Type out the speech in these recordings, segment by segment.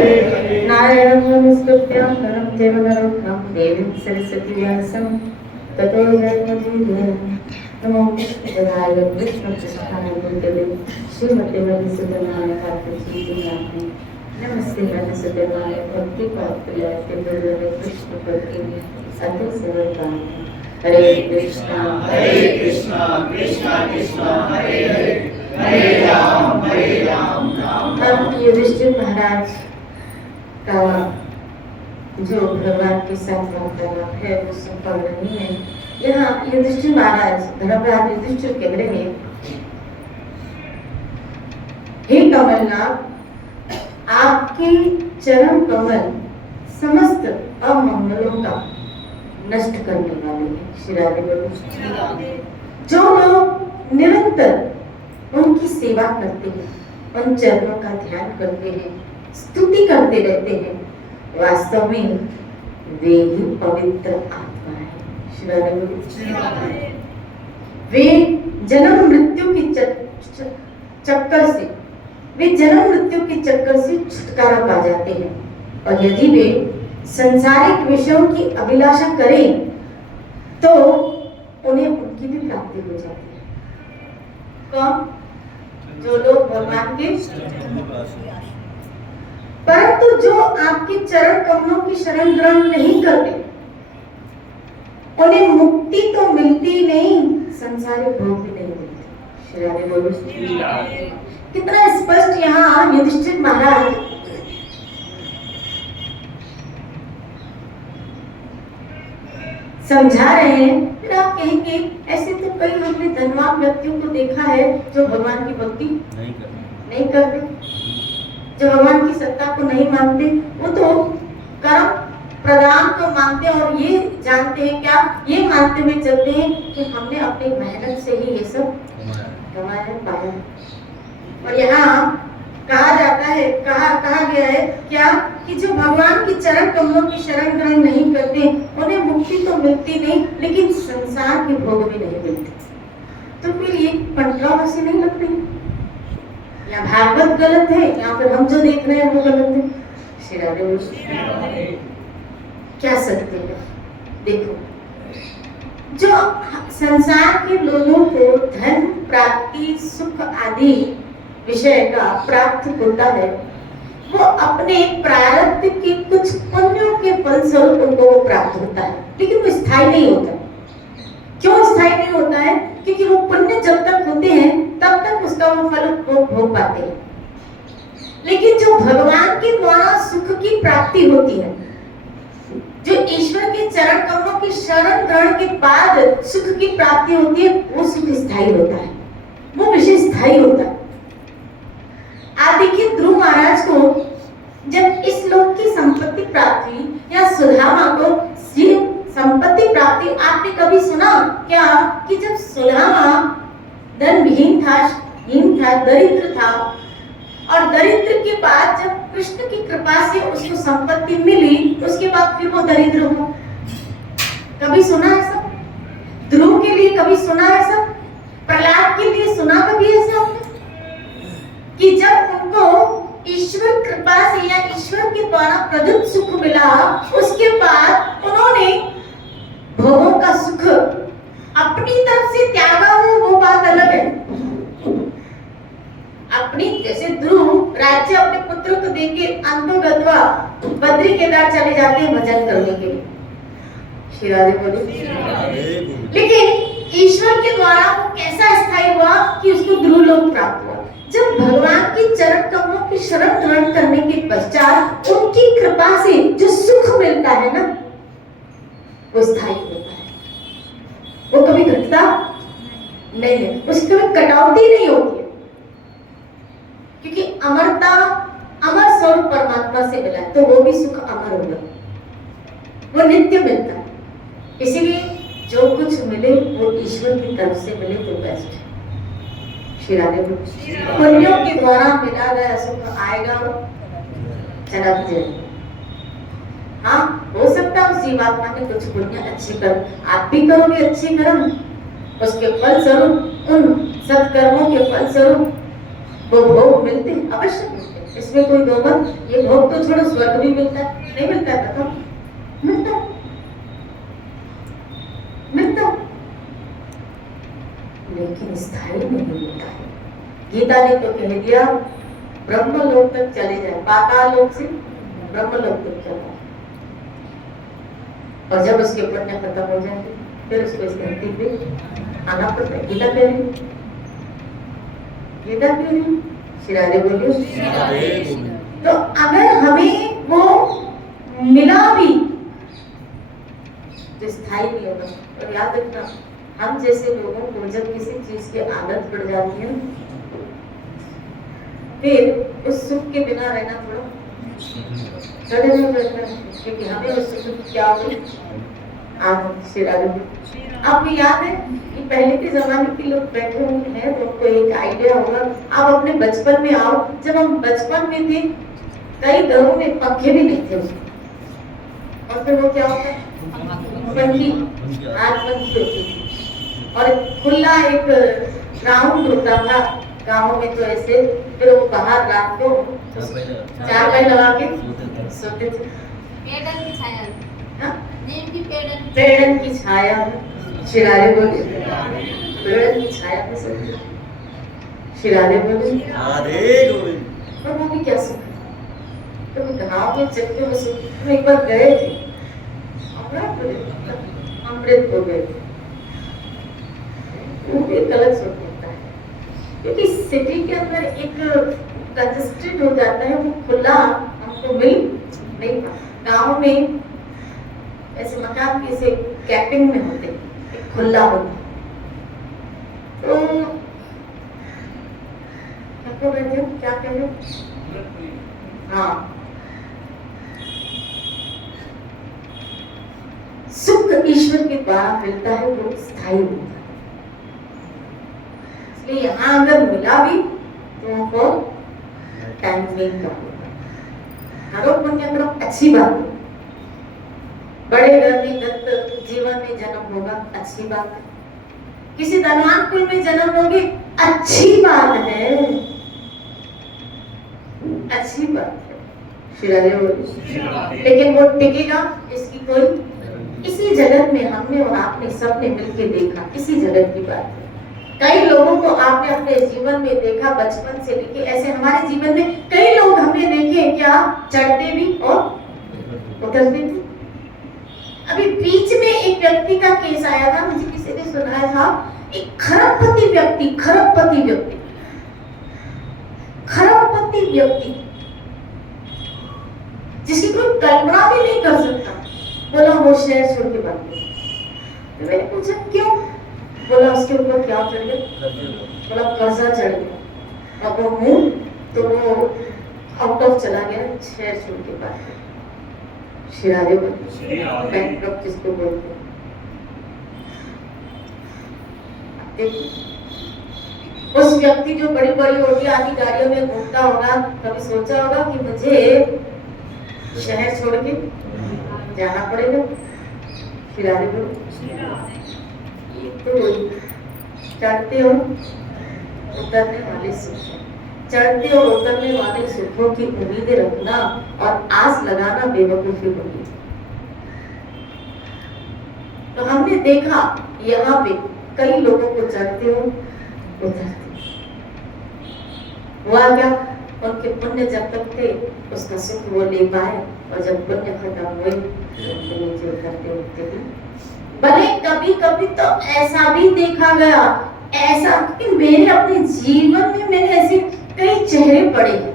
नारायणं नमस्कृत्य नरं चैव नरोत्तमं देवीं सरस्वतीं व्यासं ततो जयमुदीरये। नमो विष्णुपदाय कृष्णपृष्ठाय भूतले श्रीमते मधुसूदनाय कार्तिकेयाय नमस्ते मधुसूदनाय भक्तिपात्रयाय दुर्लभे कृष्णपत्नी अति सर्वकाम। हरे कृष्णा कृष्णा कृष्णा हरे हरे हरे राम राम। अब युधिष्ठिर महाराज का जो भगवान के साथ वार्तालाप है वो सफल नहीं है। यहाँ युधिष्ठिर महाराज धर्मराज युधिष्ठिर कह रहे हैं, हे कमलनाथ, आपके चरण कमल समस्त अमंगलों का नष्ट करने वाले हैं। श्री राधे बोलो। जो लोग निरंतर उनकी सेवा करते हैं, उन चरणों का ध्यान करते हैं, स्तुति करते रहते हैं, वास्तव में वे ही पवित्र आत्मा है। श्री राधे बोलो। वे जन्म मृत्यु की चक्कर से छुटकारा पा जाते हैं। और यदि वे संसारिक विषयों की अभिलाषा करें तो उन्हें उनकी भी प्राप्ति हो जाती है। कौन? जो लोग भगवान के, परंतु जो आपके चरण कमलों की शरण ग्रहण नहीं करते उन्हें मुक्ति तो मिलती नहीं, संसारिक भोग भी नहीं मिलते। श्री राधे बोलो। कितना स्पष्ट यहाँ युधिष्ठिर महाराज समझा रहे हैं। फिर आप कहेंगे ऐसे तो कई हमने धनवान व्यक्तियों को देखा है जो भगवान की भक्ति नहीं करते, जो भगवान की सत्ता को नहीं मानते, वो तो कर्म प्रदान को मानते और ये जानते हैं, क्या ये मानते हुए चलते हैं कि हमने अपनी मेहनत से ही ये सब कमाया पाया। और यहाँ कहा जाता है, कहा गया है क्या कि जो भगवान की चरण कमलों की शरण ग्रहण नहीं करते उन्हें मुक्ति तो मिलती नहीं, लेकिन संसार के भोग भी नहीं मिलते। तो फिर ये कंट्रोवर्सी नहीं लगती, या भागवत गलत है या फिर हम जो देख रहे हैं वो गलत है। श्री राधे क्या सत्य है? देखो, जो संसार के लोगों को धन प्राप्ति सुख आदि विषय का प्राप्त होता है, वो अपने प्रारब्ध के कुछ पुण्यों के फलस्वरूप उनको वो प्राप्त होता है, लेकिन वो स्थायी नहीं होता। क्यों स्थायी नहीं होता है? क्योंकि वो पुण्य जब तक होते हैं तब तक उसका वो फल भोग पाते हैं। लेकिन जो भगवान के द्वारा सुख की प्राप्ति होती है, जो ईश्वर के चरण कमलों की शरण ग्रहण के बाद सुख की प्राप्ति होती है, वो सुख स्थायी होता है, वो विषय स्थायी होता है। आप देखिए, ध्रुव महाराज को जब इस लोक की संपत्ति प्राप्त हुई या सुदामा को संपत्ति प्राप्ति, आपने कभी सुना क्या कि जब सुदामा धनहीन था, दरिद्र था, और दरिद्र के बाद जब कृष्ण की कृपा से उसको संपत्ति मिली, उसके बाद फिर वो दरिद्र हुआ? कभी सुना है सब? ध्रुव के लिए कभी सुना है सब? प्रहलाद के लिए सुना कभी ऐसा कि जब उनको ईश्वर कृपा से या ईश्वर के द्वारा प्रदत्त सुख मिला, उसके बाद उन्होंने भोगों का सुख अपनी तरफ से त्यागा हो, वो बात अलग है। अपनी जैसे ध्रुव राज्य अपने पुत्र को देके अंतोगत्वा बद्री केदार चले जाते हैं भजन करने के लिए। श्री राधे बोलो। लेकिन ईश्वर के द्वारा वो कैसा स्थायी हुआ कि उसको ध्रुव लोक प्राप्त हुआ? जब भगवान की चरण कमलों की शरण ग्रहण करने के पश्चात उनकी कृपा से जो सुख मिलता है ना, वो स्थायी होता है, वो कभी घटता नहीं है, उसकी कभी कटौती नहीं होती है, क्योंकि अमरता अमर स्वरूप परमात्मा से मिला है, तो वो भी सुख अमर होगा, वो नित्य मिलता है। इसीलिए जो कुछ मिले वो ईश्वर की तरफ से मिले तो बेस्ट है। श्री राधे बोलो। पुण्यों के द्वारा मिला गया सुख आएगा और चला भी जाएगा। हाँ, हो सकता है उस जीवात्मा ने कुछ पुण्य अच्छे कर्म, आप भी करोगे अच्छे कर्म, उसके फल स्वरूप, उन सत्कर्मों के फल स्वरूप वो भोग मिलते हैं, अवश्य मिलते हैं। इसमें कोई दो मत। ये भोग तो छोड़ो, स्वर्ग भी मिलता है, नहीं मिलता है? बताओ। मिलता मिलता, लेकिन स्थायी नहीं मिलता है। गीता ने तो कह दिया ब्रह्मलोक तक चले जाए, पाताल लोक से ब्रह्मलोक तक चला, और जब उसके पुण्य खत्म हो जाएंगे फिर उसको इस धरती पे आना पड़ता है। गीता कह रही, गीता कह रही, श्री राधे बोलिए। तो अगर हमें वो मिला भी तो स्थायी नहीं होगा। और याद रखना, हम जैसे लोगों को जब किसी चीज की आदत पड़ जाती है फिर उस सुख के बिना रहना थोड़ा कठिन हो जाता है, क्योंकि हमें उस सुख की क्या हुई आदत। आपको याद है कि पहले के जमाने के लोग बैठे हुए हैं तो उनको एक आइडिया होगा। आप अपने बचपन में आओ, जब हम बचपन में थे कई घरों में पंखे भी नहीं थे, और फिर वो क्या होता है, पंखी, आग पंखी होती थी, और खुला एक ग्राउंड होता था गाँव में, तो ऐसे फिर वो बाहर रात को चारपाई लगा के सोते थे। पेड़न की छाया, हाँ? नीम की पेड़न की छाया, शिरारे बोले, पेड़न की छाया में सोते, शिरारे बोले। और वो भी क्या सुख, तो गाँव में चक्के में सुख। एक बार गए थे, अमृत हो गए, वो भी एक अलग सुख होता है, क्योंकि सिटी के अंदर एक कंजस्टेड हो जाता है, वो खुला हमको मिल नहीं पाता। गाँव में ऐसे मकान की ऐसे कैपिंग में होते, एक खुला होता, तो क्या कह रहे हो, क्या कह रहे हो? हाँ, सुख ईश्वर के द्वारा मिलता है, वो स्थायी होता है। इसलिए यहाँ अगर मिला भी तो वो टाइम नहीं का होगा। पुण्य करो, अच्छी बात है। बड़े घर में दत्त जीवन में जन्म होगा, अच्छी बात है। किसी धनवान कुल में जन्म लोगे, अच्छी बात है, अच्छी बात है, लेकिन वो टिकेगा इसकी कोई, इसी जगत में हमने और आपने सबने मिलके देखा, इसी जगत की बात है। कई लोगों को आपने अपने जीवन में देखा, बचपन से लेके ऐसे हमारे जीवन में कई लोग हमने देखे क्या चढ़ते भी और उतरते भी। अभी बीच में एक व्यक्ति का केस आया था, मुझे किसी ने सुनाया था, एक खरबपति व्यक्ति, खरबपति व्यक्ति जिसकी कोई कल्पना भी नहीं कर सकता, बोला वो शहर छोड़ के भाग गया। तो मैंने पूछा क्यों? बोला उसके ऊपर क्या चढ़ गया? बोला कर्जा चढ़ गया, अब वो मुंह तो वो आउट ऑफ चला गया, शहर छोड़ के भाग गया। शिरारे बैंकक्रप्ट जिसको बोलते हैं। उस व्यक्ति जो बड़ी बड़ी ऑडी आदि गाड़ियों में घूमता होगा, कभी सोचा होगा कि मुझे शहर छोड़ के जाना पड़ेगा? शिरारे बोलो। तो चढ़ते और उतरने वाले सुख, चढ़ते और उतरने वाले सुखों की उम्मीदें रखना और आस लगाना बेवकूफी होगी। तो हमने देखा यहाँ पे कई लोगों को चढ़ते हो उतरते, हुआ क्या? उनके पुण्य जब तक थे उसका सुख वो ले पाए, और जब पुण्य खत्म हुए तो नीचे उतरते उठते भी। भले कभी कभी तो ऐसा भी देखा गया, ऐसा कि मेरे अपने जीवन में मैंने ऐसे कई चेहरे पड़े हैं,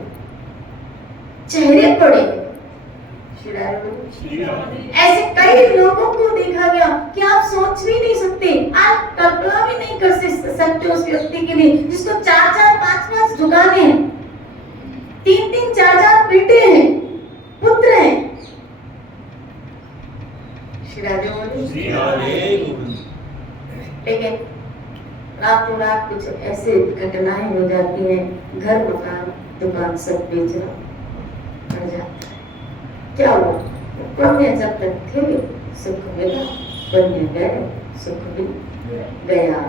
ऐसे कई लोगों को देखा गया कि आप सोच भी नहीं सकते, आप कल्पना भी नहीं कर सकते उस व्यक्ति के लिए जिसको 4-4, 5-5 दुकानें हैं, 3-3, 4-4 बेटे हैं, पुत्र हैं। लेकिन रातों रात कुछ ऐसे घटनाएं हो जाती हैं, घर मकान दुकान सब बेचना पड़ जाता है। क्या हुआ? पुण्य जब तक थे सुख मिला, पुण्य गए सुख भी गया।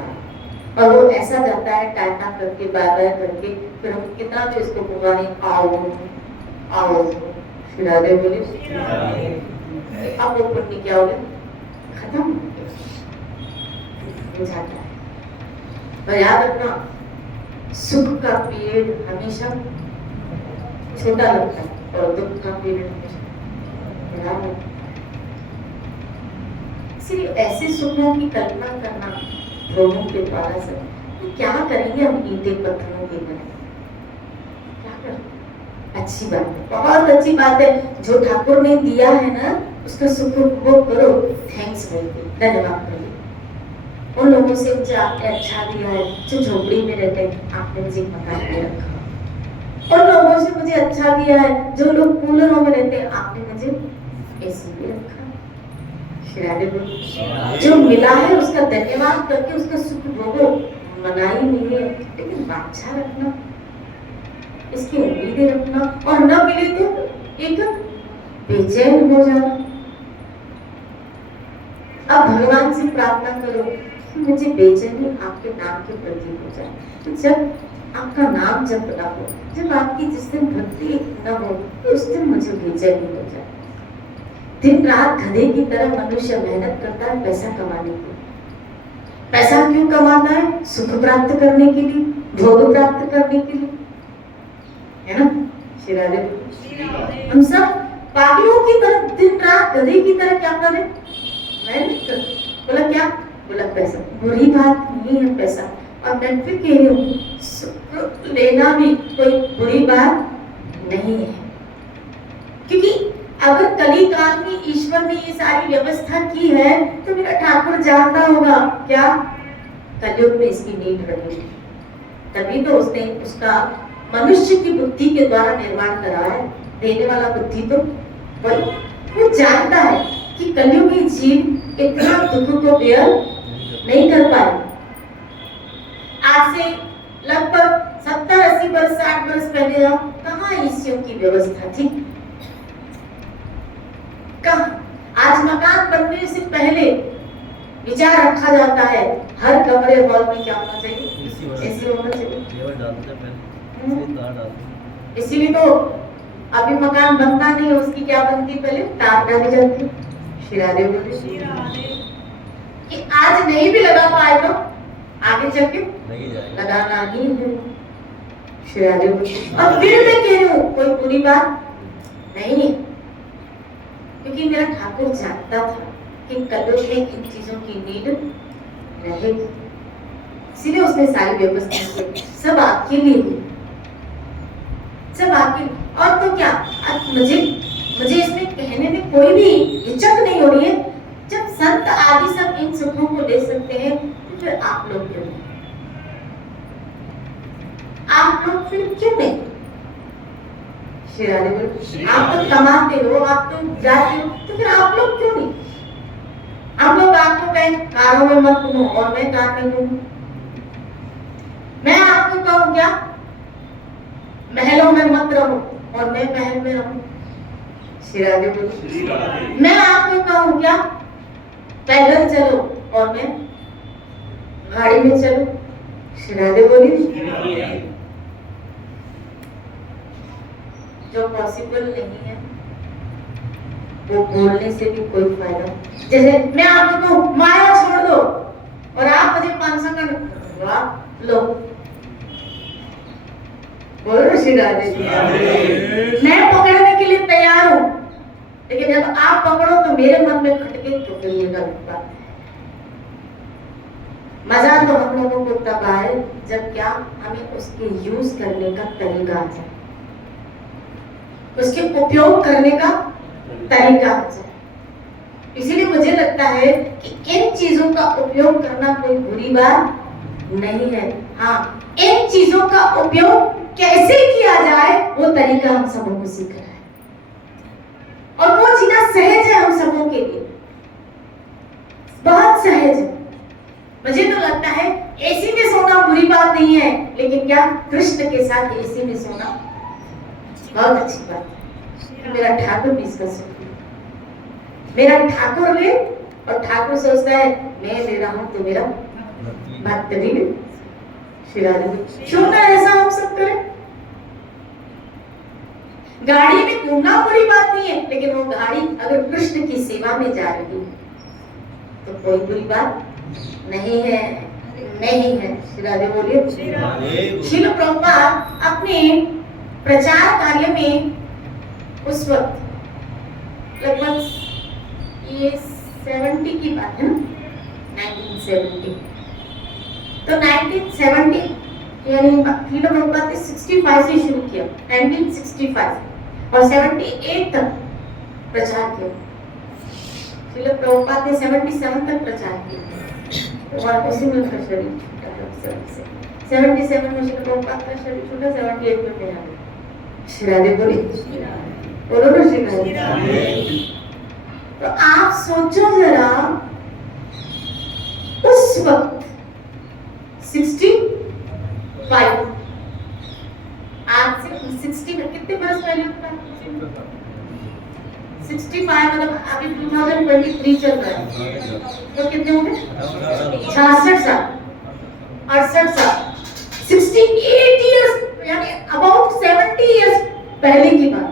और वो ऐसा जाता है टाटा करके बाय बाय करके, फिर हम कितना भी उसको पुकारें आओ आओ, फिर आगे बोले अब वो पुण्य क्या हो गया, खत्म हो गया, जाता है। पर याद रखना, सुख का पेड़ हमेशा छोटा लगता है और दुख का पेड़ हमेशा बड़ा लगता है। इसलिए ऐसे सुखों की कल्पना करना प्रभु के द्वारा से, तो क्या करेंगे हम ईंटे पत्थरों के बने, क्या करें? अच्छी बात है, बहुत अच्छी बात है, जो ठाकुर ने दिया है ना उसका सुख उपभोग करो, थैंक्स बोलो, धन्यवाद करो। उन लोगों से मुझे आपने अच्छा दिया है जो झोपड़ी में रहते हैं, आपने मुझे मकान में रखा। उन लोगों से मुझे अच्छा दिया है जो लोग कूलरों में रहते हैं, आपने मुझे एसी में रखा। जो मिला है उसका धन्यवाद करके उसका सुख भोगो, मनाही नहीं है, लेकिन बांछा रखना, इसकी उम्मीदें रखना और न मिले तो एक बेचैन हो जाना। अब भगवान से प्रार्थना करो कि मुझे बेचैनी आपके नाम के प्रति हो जाए। तो जब आपका नाम जप ना हो, जब आपकी जिस दिन भक्ति न हो, तो उस दिन मुझे बेचैनी हो जाए। दिन रात गधे की तरह मनुष्य मेहनत करता है पैसा कमाने के लिए। पैसा क्यों कमाता है? सुख प्राप्त करने के लिए, भोग प्राप्त करने के लिए, है ना? शिरादे हम सब पापियों की तरह दिन रात गधे की तरह क्या करें? मेहनत कर। बोला क्या? बोला पैसा। बुरी बात नहीं है पैसा, और मैं फिर कह रही हूँ सुख लेना भी कोई बुरी बात नहीं है, क्योंकि अगर कली काल में ईश्वर ने ये सारी व्यवस्था की है तो मेरा ठाकुर जानता होगा क्या कलयुग में इसकी नीड रहेगी, तभी तो उसने उसका मनुष्य की बुद्धि के द्वारा निर्माण करा है। देने वाला बुद्धि तो वो जानता है कि कलयुगी जीव इतना दुख को बेयर नहीं कर पाए। आज से लगभग 70-80 वर्ष 60 वर्ष पहले कहाँ ईश्वर की व्यवस्था थी? आज मकान बनने से पहले विचार रखा जाता है हर कमरे हॉल में क्या होना चाहिए? एसी होना चाहिए। इसीलिए तो अभी मकान बनता नहीं है, उसकी क्या बनती, पहले तार डाली जाती। शिरादे कि आज नहीं भी लगा पाए तो आगे चल के लगाना ही है। शिरादे अब फिर मैं कह रही हूँ कोई बुरी बात नहीं है, क्योंकि मेरा ठाकुर जानता था कि कलयुग में इन चीजों की नीड रहेगी, इसीलिए उसने सारी व्यवस्था की, सब आपके लिए, सब आपके। और तो क्या, मुझे इसमें कहने में कोई भी हिचक नहीं हो रही है। जब संत आदि सब इन सुखों को ले सकते हैं तो फिर आप लोग क्यों नहीं? आप लोग फिर क्यों नहीं? आप तो कमाते हो, आप तो जाते हो, तो फिर आप लोग क्यों नहीं? हम लोग आपको कहें कारों में मत घूमो और मैं कार में घूमूं। मैं आपको कहूँ क्या महलों में मत रहो और मैं महल में रहूं। मैं आपको कहूँ क्या पैदल चलो और मैं गाड़ी में चलो। शिरादे बोली जो पॉसिबल नहीं है वो बोलने से भी कोई फायदा। जैसे मैं आपको कहूँ माया छोड़ दो और आप मुझे 500 का लो, बोलो शिरादे। मैं पकड़ने के लिए तैयार हूँ, लेकिन जब आप पकड़ो तो मेरे मन में खटके तो फिर ये गलत बात है। मजा तो हम लोगों को तब आए जब क्या हमें उसके यूज करने का तरीका आ जाए, उसके उपयोग करने का तरीका आ जाए। इसीलिए मुझे लगता है कि इन चीजों का उपयोग करना कोई बुरी बात नहीं है। हाँ, इन चीजों का उपयोग कैसे किया जाए वो तरीका हम सबों को सीख रहा है, और वो जीना सहज है हम सबों के लिए, बहुत सहज है। मुझे तो लगता है एसी में सोना बुरी बात नहीं है, लेकिन क्या कृष्ण के साथ एसी में सोना बहुत अच्छी बात है। मेरा ठाकुर भी इसका सुख, मेरा ठाकुर ले, और ठाकुर सोचता है मैं ले रहा हूं तो मेरा भक्त भी श्री राधे बोलिए। क्यों ना ऐसा हम सब करें? गाड़ी में घूमना बुरी बात नहीं है, लेकिन वो गाड़ी अगर कृष्ण की सेवा में जा रही है तो कोई बुरी बात नहीं है, नहीं है। श्री राधे बोलिए। श्रील प्रभुपाद अपने प्रचार कार्य में उस वक्त लगभग ये 70 की बात है ना, 1970। तो 1970 यानी श्रील प्रभुपाद ने 65 से शुरू किया, 1965 और 78 तक प्रचार किया। श्रील प्रभुपाद ने 77 तक प्रचार किया और उसी में उनका शरीर छूटा। 77 में श्रील प्रभुपाद का शरीर छूटा, 78 में मेरा। श्री राधे बोलिए। बोलो ना श्री राधे। तो आप सोचो जरा, उस वक्त 65, आज से 60 कितने बरस पहले होता है? 65 मतलब अभी 2023 चल रहा है, तो कितने होंगे? 66 साल, 68 साल, 68 इयर्स, यानी अबाउट 70 इयर्स पहले की बात।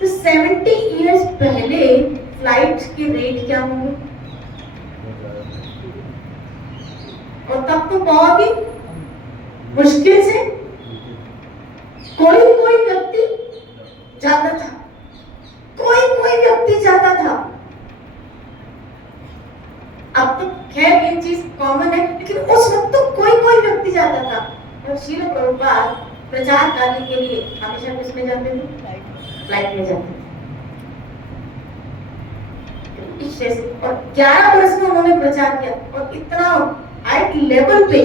तो 70 इयर्स पहले फ्लाइट के रेट क्या होंगे? और तब तो बहुत ही मुश्किल से कोई व्यक्ति जाता था, कोई व्यक्ति जाता था। अब तो खैर ये चीज कॉमन है, लेकिन उस वक्त तो कोई व्यक्ति जाता था। और श्रील प्रभुपाद प्रचार करने के लिए हमेशा किसमें जाते थे? फ्लाइट में जाते थे। और 11 वर्ष में उन्होंने प्रचार किया और इतना हाई लेवल पे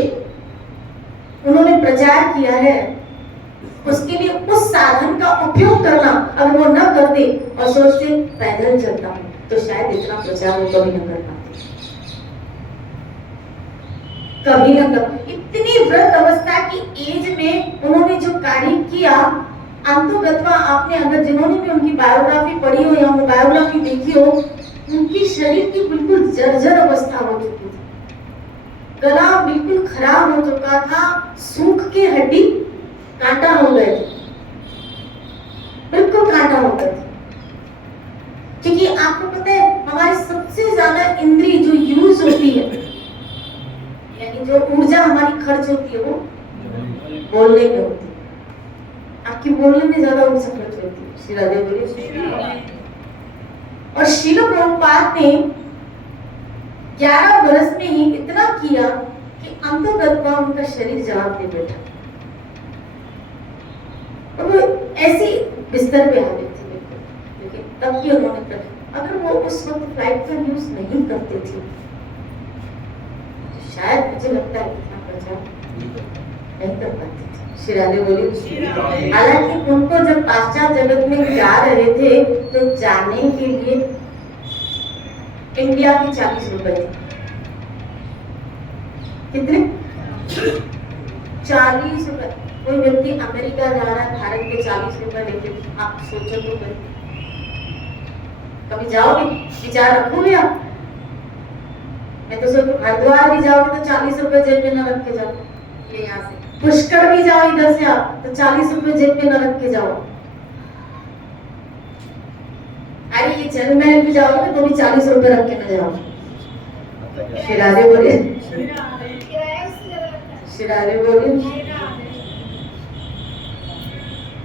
उन्होंने प्रचार किया है। उसके लिए उस साधन का उपयोग करना अगर वो न करते और सोचते पैदल चलता हूं, तो शायद इतना प्रचार वो कभी न कर पाते, कभी न कभी। इतनी वृद्ध अवस्था की एज में उन्होंने जो कार्य किया, अंतोगत्वा आपने अगर जिन्होंने भी उनकी बायोग्राफी पढ़ी हो या वो बायोग्राफी देखी हो, उनकी शरीर की बिल्कुल जर्जर अवस्था हो चुकी थी, गला बिल्कुल खराब हो चुका था, सूख के हड्डी कांटा हो गए थे, बिल्कुल कांटा हो गए थे। क्योंकि आपको पता है हमारी सबसे ज्यादा इंद्री जो यूज होती है, यानी जो ऊर्जा हमारी खर्च होती है, वो बोलने में होती है। आपकी बोलने में ज्यादा ऊर्जा खर्च होती है। श्री राधे बोलिए। और श्रील प्रभुपाद ने 11 वर्ष में ही इतना किया कि अंतोगत्वा उनका शरीर जवाब दे बैठा। और वो ऐसी बिस्तर पे आ गए थे बिल्कुल, लेकिन तब भी उन्होंने, अगर वो उस वक्त फ्लाइट का यूज नहीं करते थे, तो शायद मुझे लगता है इतना प्रचार नहीं कर पाते थे। श्री राधे बोलिए। हालांकि उनको जब पाश्चात्य जगत में जा रहे थे तो जाने के लिए इंडिया की 40 रुपए थे। कितने? 40 रुपए। कोई व्यक्ति अमेरिका जा रहा है, भारत के 40 रुपए लेके, आप सोचो तो कभी जाओगे? विचार रखोगे आप? मैं तो सोचूं हरिद्वार भी जाओगे तो 40 रुपए जेब में न रख के जाओ, ये यहाँ से पुष्कर भी जाओ इधर से आप तो 40 रुपए जेब में न रख के जाओ। अरे ये जल महल भी जाओगे तो भी 40 रुपए रख के न जाओ। श्री राधे बोलिए। श्री राधे बोलिए।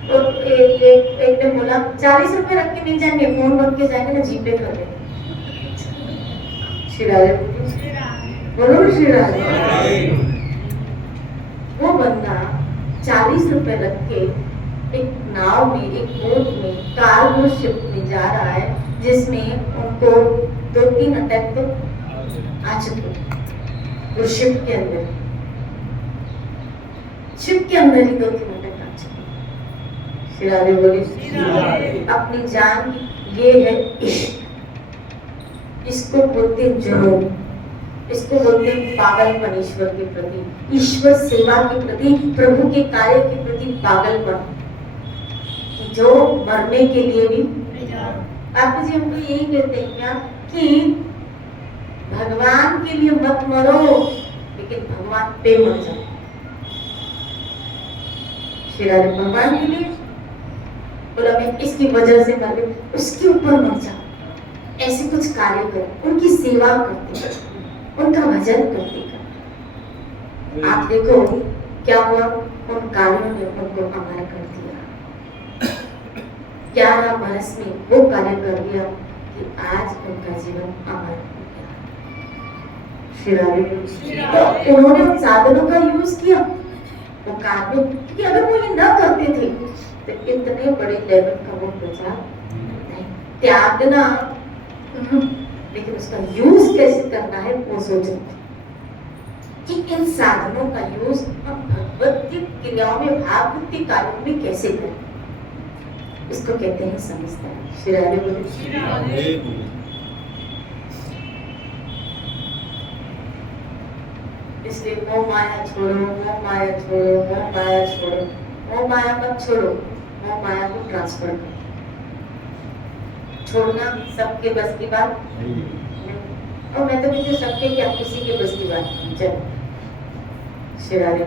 तो एक ने बोला 40 रुपए रख के नहीं जाएंगे, फोन रख के जाएंगे ना, जीपे कर लेंगे। श्री राधे बोलो। श्री राधे। वो बंदा 40 रुपए रख के एक नाव में, एक बोट में, कार्गो शिप में जा रहा है, जिसमें उनको 2-3 अटैक तो आ चुके, वो शिप के अंदर ही 2-3 अटैक आ चुके। श्री राधे बोलिए। अपनी जान ये है इश्क, इसको बोलते हैं जुनून, इसको बोलते हैं पागलपन ईश्वर के प्रति, ईश्वर सेवा के प्रति, प्रभु के कार्य के प्रति पागलपन, जो मरने के लिए भी। आप जी हमको यही कहते हैं क्या कि भगवान के लिए मत मरो, लेकिन भगवान पे मर जाओ। श्री राधे भगवान के लिए बोला मैं इसकी वजह से मर गई, उसके ऊपर मर जा, ऐसे कुछ कार्य कर, उनकी सेवा करते, उनका भजन करते कर। आप देखो क्या हुआ, उन कार्यों ने उनको अमर कर दिया। 11 वर्ष में वो कार्य कर दिया कि आज उनका जीवन अमर हो गया। श्री राधे। तो उन्होंने उन साधनों का यूज किया, वो कार्य, क्योंकि अगर वो ये न करते थे तो इतने बड़े लेवल का वो प्रचार नहीं, त्यागना, लेकिन उसका यूज कैसे करना है वो सोचते कि इन साधनों का यूज हम भगवत की क्रियाओं में, भागवती कार्यों में कैसे करें, इसको कहते हैं समझदार। श्री राधे बोले। इसलिए मोह माया छोड़ो, मोह माया छोड़ो, मोह माया छोड़ो, मोह माया मत छोड़ो, मोह माया को ट्रांसफर करो। छोड़ना सबके बस की बात नहीं, और मैं तो कहती हूँ सबके क्या, किसी के बस की बात नहीं। चलो श्री राधे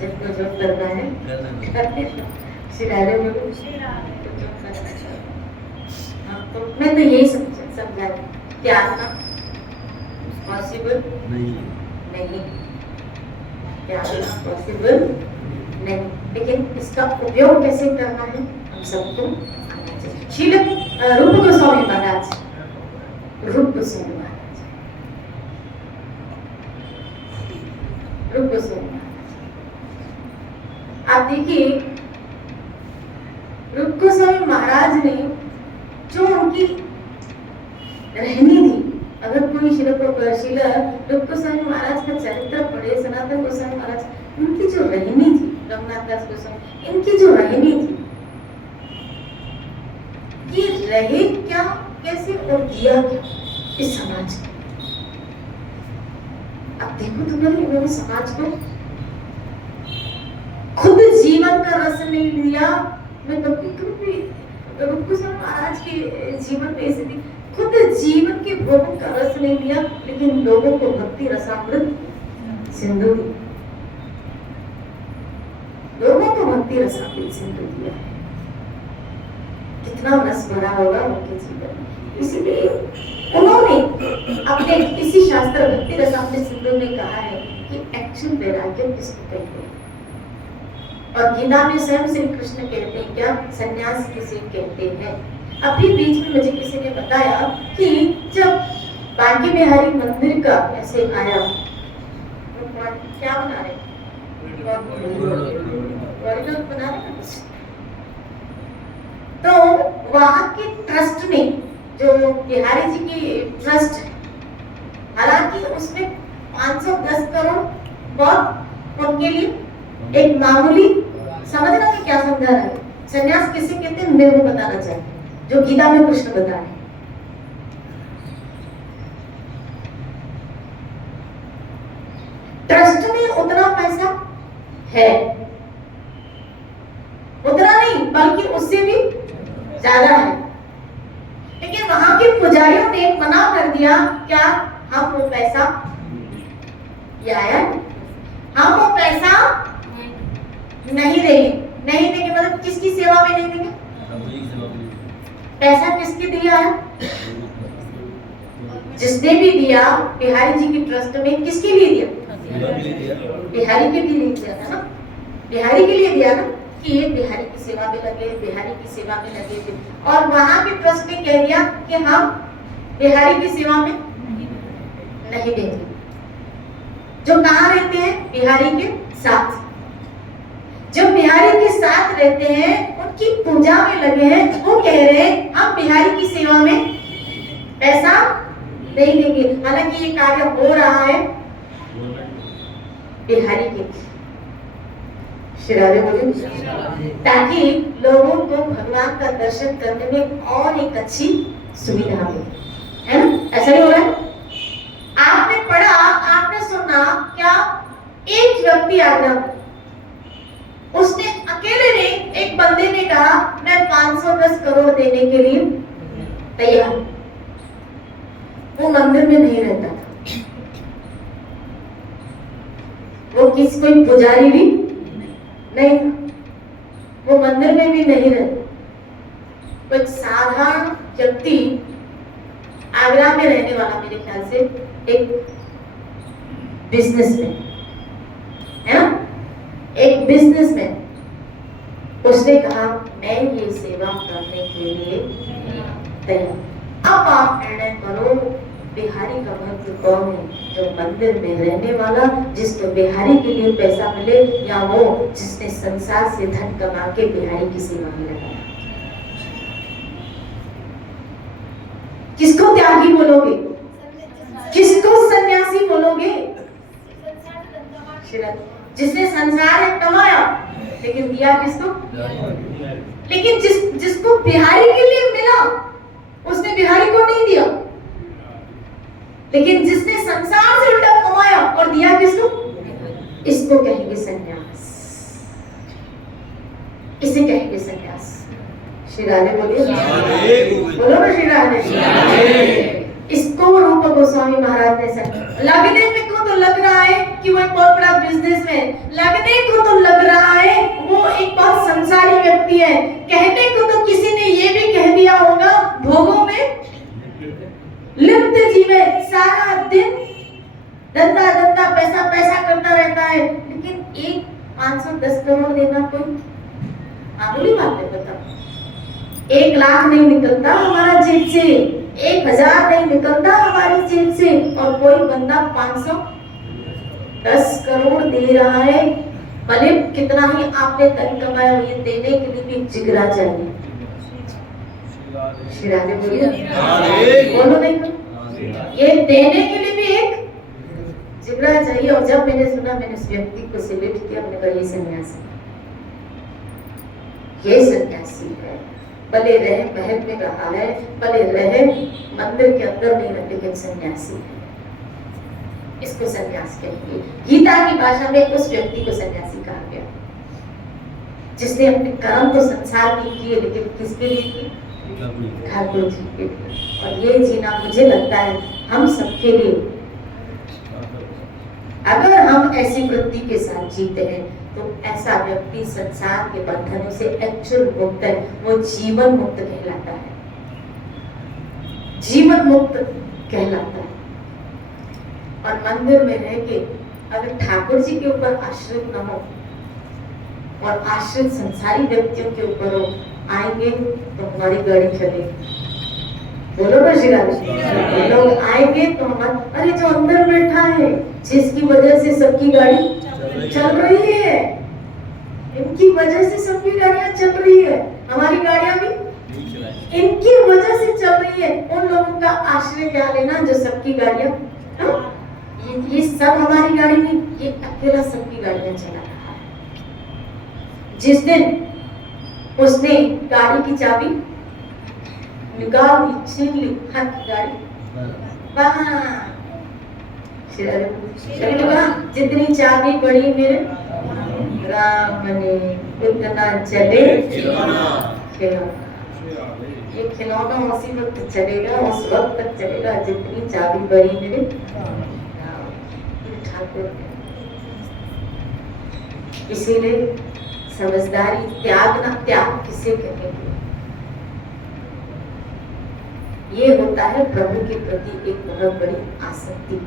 जिनको जो करना है श्री राधे बोलो। तो मैं तो यही समझा, त्यागना पॉसिबल नहीं, त्यागना पॉसिबल नहीं, लेकिन इसका उपयोग कैसे करना है हम सबको आना चाहिए। श्रील रूप गोस्वामी महाराज, रूप गोस्वामी महाराज, रूप गोस्वामी महाराज, आप देखिए रूप गोस्वामी महाराज ने जो उनकी रहनी थी, अगर कोई शिल रूप गोस्वामी महाराज का चरित्र पढ़े, सनातन गोस्वामी महाराज, उनकी जो रहनी थी, रघुनाथ दास गोस्वामी, इनकी जो रहनी थी, ये रहे क्या, कैसे और दिया क्या इस समाज को। अब देखो तुमने इन्होंने समाज को खुद जीवन का रस नहीं लिया। मैं कभी रूप गोस्वामी महाराज के जीवन में ऐसी थी, खुद जीवन के भोगों का रस नहीं लिया, लेकिन लोगों को भक्ति रसामृत सिंधु, लोगों को भक्ति रसामृत सिंधु दिया है। कितना रस भरा होगा उनके जीवन में। इसीलिए उन्होंने अपने किसी शास्त्र भक्ति रसामृत सिंधु में कहा है कि एक्चुअल वैराग्य किसको कहते हैं, और गीता में स्वयं श्री कृष्ण कहते हैं क्या, संन्यास किसे कहते हैं। अभी बीच में मुझे किसी ने बताया कि जब बांके बिहारी मंदिर का ऐसे आया, क्या बना रहे, कॉरिडोर बना रहे, तो वहां के ट्रस्ट में, जो बिहारी जी की ट्रस्ट, हालांकि उसमें 510 करोड़ बहुत उनके लिए एक मामूली, समझना कि क्या समझा रहा है, संन्यास किसे कहते हैं मेरे को बताना चाहिए, जो गीता में कृष्ण बता रहे हैं। ट्रस्ट में उतना पैसा है, उतना नहीं बल्कि उससे भी ज्यादा है, लेकिन वहां के पुजारियों ने मना कर दिया, क्या हम वो पैसा, हम वो पैसा नहीं देंगे। नहीं देंगे मतलब किसकी सेवा में नहीं देंगे, पैसा किसके दिया है, जिसने भी दिया बिहारी जी की ट्रस्ट में, किसके लिए दिया, बिहारी के लिए दिया था ना, बिहारी के लिए दिया ना, कि ये बिहारी की सेवा में लगे, बिहारी की सेवा में लगे थे। और वहां के ट्रस्ट ने कह दिया कि हम बिहारी की सेवा में नहीं देंगे। जो कहाँ रहते हैं, बिहारी के साथ, जो बिहारी के साथ रहते हैं, उनकी पूजा में लगे हैं, वो कह रहे हैं हम बिहारी की सेवा में पैसा नहीं देंगे। हालांकि ये कार्य हो रहा है बिहारी के, श्री राधे बोले, ताकि लोगों को भगवान का दर्शन करने में और एक अच्छी सुविधा मिले, है ना, ऐसा ही हो रहा है। आपने पढ़ा, आपने सुना, क्या एक व्यक्ति आया, उसने अकेले ने, एक बंदे ने कहा वो मंदिर में नहीं रहता था, वो किसी कोई पुजारी भी नहीं था, वो मंदिर में भी नहीं रहता, वो एक साधारण व्यक्ति, आगरा में रहने वाला, मेरे ख्याल से एक बिजनेसमैन है ना, एक बिजनेसमैन। उसने कहा मैं ये सेवा करने के लिए तैयार। अब आप निर्णय करो, बिहारी का भक्त कौन है? जो मंदिर में रहने वाला, जिसको बिहारी के लिए पैसा मिले, या वो जिसने संसार से धन कमा के बिहारी की सेवा में लगाया? किसको त्यागी बोलोगे? किसको सन्यासी बोलोगे? जिसने संसार में कमाया लेकिन दिया किसको? लेकिन जिसको बिहारी के लिए मिला उसने बिहारी को नहीं दिया, लेकिन जिसने संसार से उल्टा कमाया और दिया किसको? इसको कहेंगे सन्यास, इसे कहेंगे सन्यास। श्री राधे बोलिए, बोलो ना श्री राधे। इसको रूप गोस्वामी महाराज ने समझा। लगने में को तो लग रहा है कि वो एक बहुत बड़ा बिजनेसमैन, लगने को तो लग रहा है वो एक बहुत संसारी व्यक्ति है, कहने को तो किसी ने ये भी कह दिया होगा भोगों में लिप्त जीवे, सारा दिन धंधा धंधा पैसा पैसा करता रहता है, लेकिन एक 510 करोड़ देना कोई मामूली बात है? बताओ, 1 लाख नहीं निकलता हमारा जेब से, 1000 नहीं निकलता हमारी जेब से, और कोई बंदा 510 करोड़ दे रहा है। भले कितना ही आपने धन कमाया, ये देने के लिए भी जिगरा चाहिए। श्री राधे बोलिए, बोलो नहीं तो, ये देने के लिए भी एक जिगरा चाहिए। और जब मैंने सुना, मैंने उस व्यक्ति को सैल्यूट किया, मैंने कहा ये सन्यासी, ये सन्यासी है। भले रहे महल में रहा है, भले रहे मंदिर के अंदर नहीं रहे, लेकिन सन्यासी है, इसको सन्यास कहेंगे। गीता की भाषा में उस व्यक्ति को सन्यासी कहा गया जिसने अपने कर्म तो संसार में किए, लेकिन किसके लिए किए? ठाकुर जी के लिए। और ये जीना मुझे लगता है हम सबके लिए, अगर हम ऐसी वृत्ति के साथ जीते हैं तो ऐसा व्यक्ति संसार के बंधनों से एक्चुअल मुक्त है, वो जीवन मुक्त कहलाता है, जीवन मुक्त कहलाता है। और मंदिर में रह के अगर ठाकुर जी के ऊपर आश्रित न हो और आश्रित संसारी व्यक्तियों के ऊपर हो, आएंगे तो हमारी गाड़ी चलेगी। बोलो ना श्री राधे। लोग आएंगे तो हमारे, अरे जो अंदर बैठा है जिसकी वजह से सबकी गाड़ी चल रही है, इनकी वजह से सबकी गाड़ियां चल रही है, हमारी गाड़ियां भी इनकी वजह से चल रही है। उन लोगों का आश्रय क्या लेना जो सबकी गाड़ियां, ये सब हमारी गाड़ी नहीं, ये अकेला सबकी गाड़ियां चला रहा है। जिस दिन उसने गाड़ी की चाबी निकाल दी, छीन ली, हाथ की गाड़ी जितनी चाबी पड़ी मेरे राम ने उतना चले खिलौना। ये खिलौना उसी वक्त चलेगा, उस वक्त तक चलेगा जितनी चाबी पड़ी मेरे ठाकुर। इसीलिए समझदारी, त्याग ना, त्याग किसे कहेंगे? ये होता है प्रभु के प्रति एक बहुत बड़ी आसक्ति,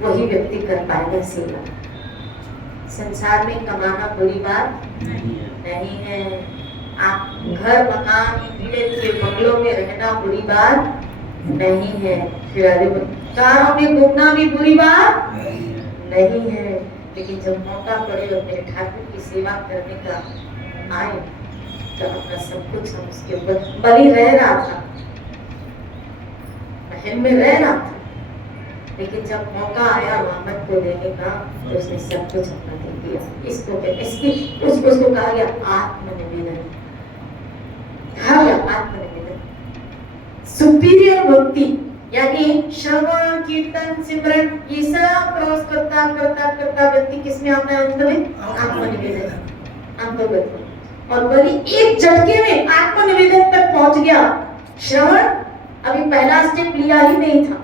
वही व्यक्ति कर पाएगा सेवा। संसार में कमाना बुरी बात नहीं है, आप घर मकान के बंगलों में रहना बुरी बात नहीं है, कारों में घूमना भी बुरी बात नहीं है, लेकिन जब मौका पड़े और मेरे ठाकुर की सेवा करने का आए तो अपना सब कुछ हम उसके ऊपर बलि रह रहा था, महल में रह रहा था, लेकिन जब मौका आया मोहम्मद को देने का तो उसने सब कुछ अपना दे दिया। उसको कहा गया आत्मनिवेदन, कहा गया आत्मनिवेदन। सुपीरियर भक्ति यानी श्रवण कीर्तन सिमरन ये सब क्रॉस करता करता करता व्यक्ति किसमें आता है? अंत में आत्मनिवेदन, अंतर्गत। और बड़ी एक झटके में आत्मनिवेदन तक पहुंच गया। श्रवण अभी पहला स्टेप लिया ही नहीं था,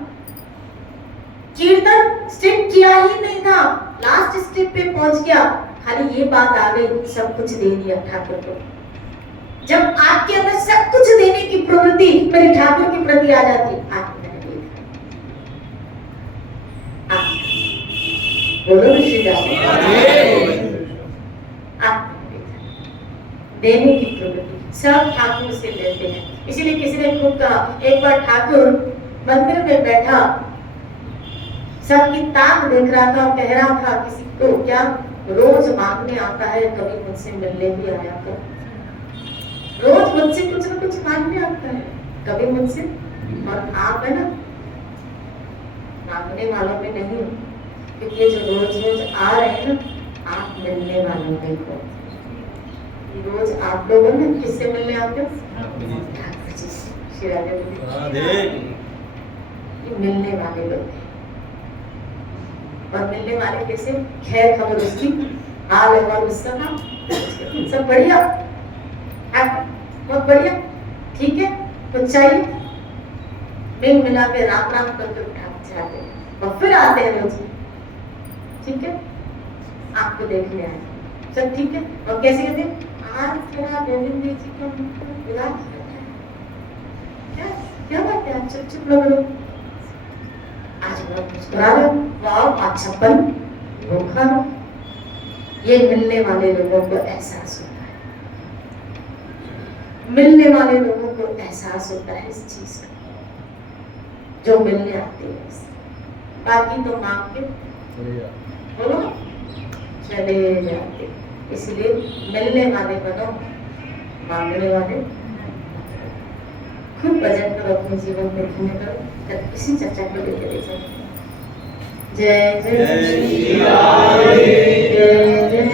कीर्तन स्टेप किया ही नहीं था, लास्ट स्टेप पे पहुंच गया, खाली ये बात आ गई, सब कुछ दे दिया ठाकुर को। जब आपके अंदर सब कुछ देने की प्रवृत्ति मेरे ठाकुर के प्रति आ जाती, आप मैंने देखा, बोलो ऋषिदास, आप देने की प्रवृत्ति सब ठाकुर से लेते हैं। इसीलिए किसी ने खूब कहा, एक बार ठाकुर मंदिर में बैठा, सबकी ताक देख रहा था, कह रहा था किसी को, क्या रोज मांगने आता है, कभी मुझसे मिलने भी आया कर, रोज मुझसे कुछ ना कुछ मांगने आता है, कभी मुझसे, और आप है ना मांगने वालों में नहीं, क्योंकि जो रोज रोज आ रहे हैं ना, आप मिलने वालों में हो। रोज आप लोगों ने किससे मिलने आते हैं? मिलने वाले लोग, और मिलने वाले कैसे, खैर खबर उसकी, हाल और उसका नाम सब बढ़िया, बहुत बढ़िया, ठीक है, कुछ चाहिए, मिल मिला के राम राम करके उठा जाते हैं और फिर आते हैं रोज, ठीक है, आपको देखने आए, सब ठीक है, और कैसे कहते हैं, आज थोड़ा गोविंद जी को उदास क्या क्या बात है, आप चुप चुप लग रहे हो, आज बहुत मुस्कुरा रहे हो, वाह अच्छापन भूखा हो। ये मिलने वाले लोगों को एहसास होता है, मिलने वाले लोगों को एहसास होता है इस चीज का, जो मिलने आते हैं। बाकी तो मांग के बोलो चले जाते, इसलिए मिलने वाले बनो, मांगने वाले। खूब भजन करो, अपने जीवन में घूमे करो, इसी चर्चा को लेकर जय जय श्री राम।